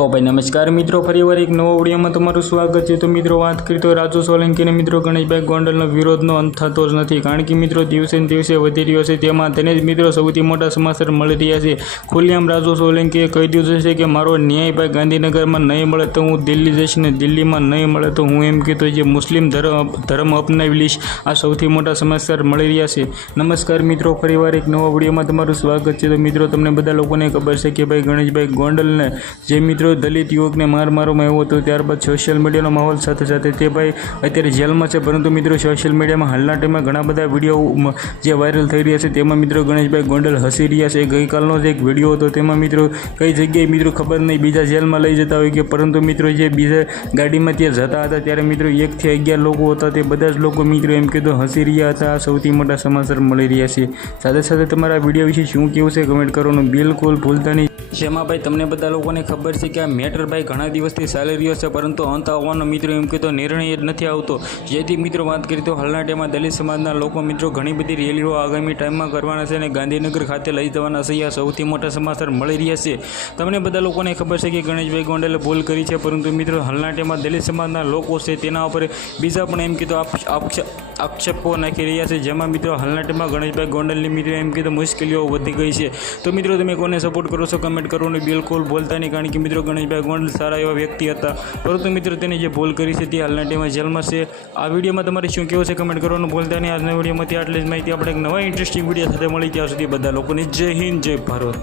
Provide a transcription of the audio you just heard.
તો ભાઈ નમસ્કાર મિત્રો, ફરીવાર એક નવો વિડીયોમાં તમારું સ્વાગત છે। તો મિત્રો વાત કરીએ તો રાજુ સોલંકીને મિત્રો ગણેશભાઈ ગોંડલનો વિરોધનો અંત થતો જ નથી, કારણ કે મિત્રો દિવસે ને દિવસે વધી રહ્યો છે। તેમાં તેને જ મિત્રો સૌથી મોટા સમાચાર મળી રહ્યા છે। ખુલ્લેઆમ રાજુ સોલંકીએ કહી દીધું છે કે મારો ન્યાય ભાઈ ગાંધીનગરમાં નહીં મળે તો હું દિલ્હી જઈશ, ને દિલ્હીમાં નહીં મળે તો હું એમ કહેતો જે મુસ્લિમ ધર્મ અપનાવી લઈશ। આ સૌથી મોટા સમાચાર મળી રહ્યા છે। નમસ્કાર મિત્રો, ફરીવાર એક નવા વિડીયોમાં તમારું સ્વાગત છે। તો મિત્રો તમને બધા લોકોને ખબર છે કે ભાઈ ગણેશભાઈ ગોંડલને જે મિત્રો દલિત યુવકને મારવામાં આવ્યો હતો, ત્યારબાદ સોશિયલ મીડિયાનો માહોલ સાથે સાથે તે ભાઈ અત્યારે જેલમાં છે। પરંતુ મિત્રો સોશિયલ મીડિયામાં હાલના ટાઈમમાં ઘણા બધા વિડીયો જે વાયરલ થઈ રહ્યા છે, તેમાં મિત્રો ગણેશભાઈ ગોંડલ હસી રહ્યા છે। ગઈકાલનો જ એક વિડીયો હતો, તેમાં મિત્રો કઈ જગ્યાએ મિત્રો ખબર નહીં બીજા જેલમાં લઈ જતા હોય કે, પરંતુ મિત્રો જે બીજા ગાડીમાં ત્યાં જતા હતા ત્યારે મિત્રો 1 થી 11 લોકો હતા, તે બધા જ લોકો મિત્રો એમ કીધું હસી રહ્યા હતા। આ સૌથી મોટા સમાચાર મળી રહ્યા છે। સાથે સાથે તમારા વિડીયો વિશે શું કેવું છે કમેન્ટ કરવાનું બિલકુલ ભૂલતા નહીં। જેમાં ભાઈ તમને બધા લોકોને ખબર છે કે આ મેટર ભાઈ ઘણા દિવસથી ચાલી રહ્યો છે, પરંતુ અંત આવવાનો મિત્રો એમ કહેતો નિર્ણય જ નથી આવતો। જેથી મિત્રો વાત કરીએ તો હાલના ટાઈમમાં દલિત સમાજના લોકો મિત્રો ઘણી બધી રેલીઓ આગામી ટાઈમમાં કરવાના છે અને ગાંધીનગર ખાતે લઈ જવાના છે। આ સૌથી મોટા સમાચાર મળી રહ્યા છે। તમને બધા લોકોને ખબર છે કે ગણેશભાઈ ગોંડલે ભૂલ કરી છે, પરંતુ મિત્રો હાલના ટાઈમમાં દલિત સમાજના લોકો છે તેના ઉપર બીજા પણ એમ કીધું આક્ષેપો નાખી રહ્યા છે, જેમાં મિત્રો હાલના ટાઈમમાં ગણેશભાઈ ગોંડલની મિત્રો એમ કીધું મુશ્કેલીઓ વધી ગઈ છે। તો મિત્રો તમે કોને સપોર્ટ કરો છો કમેન્ટ કરવાનું બિલકુલ ભૂલતા નહીં, કારણ કે મિત્રો ગણેશભાઈ ગોંડલ સારા એવા વ્યક્તિ હતા, પરંતુ મિત્રો તેને જે ભૂલ કરી છે તે હાલના ટાઈમમાં જેલમાં છે। આ વિડીયોમાં તમારે શું કહેવું છે કમેન્ટ કરવાનું ભૂલતા નહીં। આજના વિડીયોમાંથી આટલી જ માહિતી, આપણે એક નવા ઇન્ટરેસ્ટિંગ વિડીયો સાથે મળી, ત્યાં સુધી બધા લોકોને જય હિન્દ, જય ભારત।